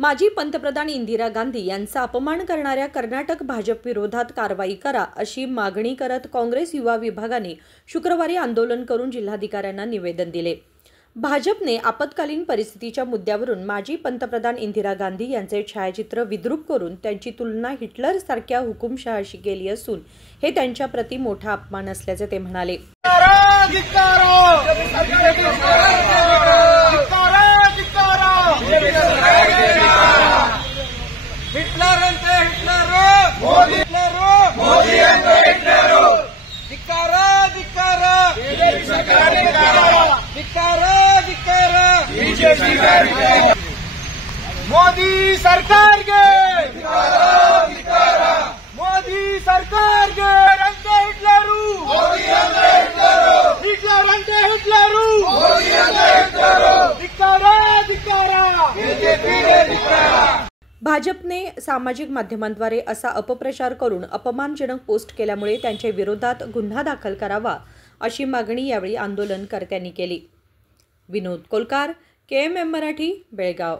माजी पंतप्रधान इंदिरा गांधी यांचा अपमान करणाऱ्या कर्नाटक भाजप विरोधात कारवाई करा अशी मागणी करत काँग्रेस युवा विभागाने शुक्रवारी आंदोलन करून जिल्हाधिकाऱ्यांना निवेदन दिले। भाजपने आपत्कालीन परिस्थितीच्या मुद्द्यावरून माजी पंतप्रधान इंदिरा गांधी यांचे छायाचित्र विद्रूप करून त्यांची तुलना हिटलर सारख्या हुकुमशहाशी केली असून हे त्यांच्या प्रति मोठा अपमान असल्याचे ते म्हणाले। मोदी सरकार गे मोदी सरकार गे अंते हिटलरू हिटलर अंते हिटलरू भाजपने सामाजिक माध्यमांद्वारे असा अपप्रचार करून अपमानजनक पोस्ट केल्यामुळे त्यांच्या विरोधात गुन्हा दाखल करावा अशी मागणी यावेळी आंदोलनकर्त्यांनी केली। विनोद कोलकार, KMM मराठी, बेळगाव।